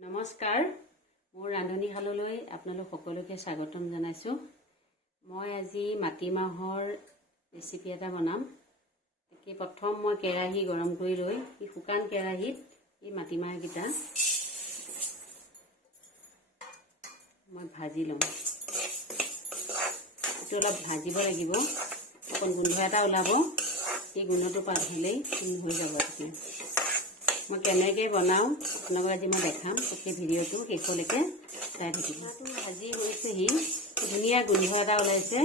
নমস্কাৰ, মোৰ ৰান্ধনীশাললৈ আপোনালোক সকলোকে স্বাগতম জনাইছোঁ। মই আজি মাটিমাহৰ ৰেচিপি এটা বনাম। প্ৰথম মই কেৰাহী গৰম কৰি লৈ শুকান কেৰাহীত এই মাটিমাহকেইটা মই ভাজি লম। এইটো অলপ ভাজিব লাগিব, অকণ গোন্ধ এটা ওলাব। এই গোন্ধটো পাহিলেই হৈ যাব। তেতিয়া মই কেনেকৈ বনাওঁ আপোনালোকক আজি মই দেখাম। সেই ভিডিঅ'টো শেষলৈকে চাই থাকিব। ভাজি হৈছেহি, ধুনীয়া গোন্ধ এটা ওলাইছে।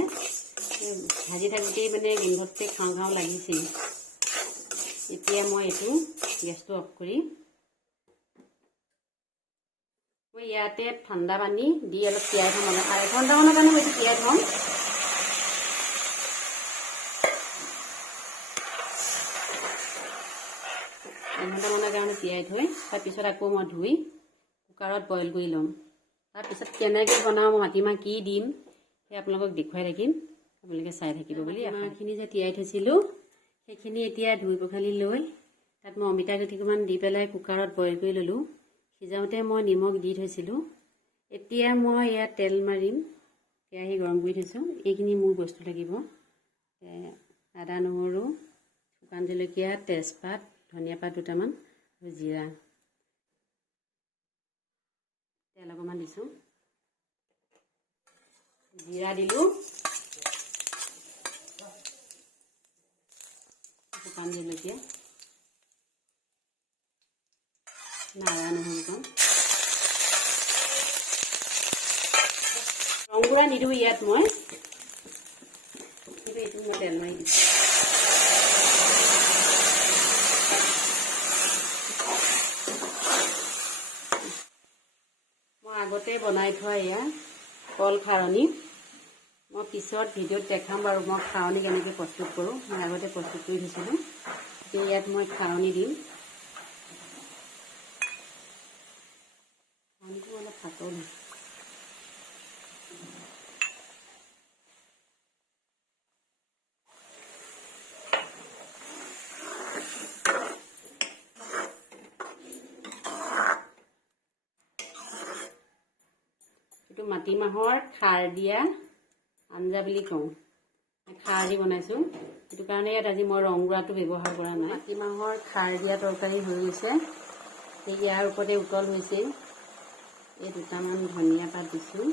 ভাজি থাকোঁতেই মানে গোন্ধতে খাওঁ খাওঁ লাগিছিল। এতিয়া মই এইটো গেছটো অফ কৰি মই ইয়াতে ঠাণ্ডা পানী দি অলপ তিয়াই থ'ম। আধা ঘণ্টামানৰ কাৰণে মই এইটো তিয়াই থ'ম। এঘণ্টামানৰ কাৰণে তিয়াই থৈ তাৰপিছত আকৌ মই ধুই কুকাৰত বইল কৰি ল'ম। তাৰপিছত কেনেকৈ বনাওঁ, মাটিমাহ কি দিম সেই আপোনালোকক দেখুৱাই থাকিম। আপোনালোকে চাই থাকিব বুলি। মাটিমাহখিনি যে তিয়াই থৈছিলোঁ সেইখিনি এতিয়া ধুই পখালি লৈ তাত মই অমিতা গুটিকেইটামান দি পেলাই কুকাৰত বইল কৰি ল'লোঁ। সিজাওঁতে মই নিমখ দি থৈছিলোঁ। এতিয়া মই ইয়াত তেল মাৰিম। কেৰাহী গৰম কৰি থৈছোঁ। এইখিনি মোৰ বস্তু লাগিব: আদা, নহৰু, শুকান জলকীয়া, তেজপাত, ধনিয়া পাত দুটামান আৰু জিৰা। তেল অকণমান দিছোঁ, জিৰা দিলোঁ, শুকান জলকীয়া, আদা নহৰু কণ। ৰং গুড়া নিদিওঁ ইয়াত মই, কিন্তু এইটো মই তেল মাৰি দিছোঁ। আগতে বনাই থোৱা এয়া কল খাৰণী। মই পিছত ভিডিঅ'ত দেখাম বাৰু মই খাৰণী কেনেকৈ প্ৰস্তুত কৰোঁ। মই আগতে প্ৰস্তুত কৰি থৈছিলোঁ। এতিয়া ইয়াত মই খাৰণী দিম। খাৰণীটো অলপ পাতল। এইটো মাটিমাহৰ খাৰ দিয়া আঞ্জা বুলি কওঁ। খাৰ দি বনাইছোঁ, সেইটো কাৰণে ইয়াত আজি মই ৰং গুড়াটো ব্যৱহাৰ কৰা নাই। মাটিমাহৰ খাৰ দিয়া তৰকাৰী হৈ গৈছে। ইয়াৰ ওপৰতে উতল হৈছে। এই দুটামান ধনিয়া পাত দিছোঁ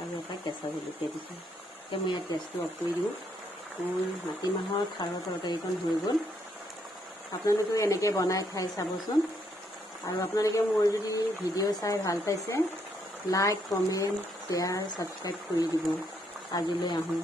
আৰু এটা কেঁচা জলকীয়া দিছোঁ। এতিয়া মই ইয়াত গেছটো অফ কৰি দিওঁ। মোৰ মাটিমাহৰ খাৰৰ তৰকাৰীকণ হৈ গ'ল। আপোনালোকেও এনেকৈ বনাই খাই চাবচোন। আৰু আপোনালোকে মোৰ যদি ভিডিঅ' চাই ভাল পাইছে, লাইক, কমেণ্ট, শ্বেয়াৰ, ছাবস্ক্ৰাইব কৰি দিব। আজিলৈ আহোঁ।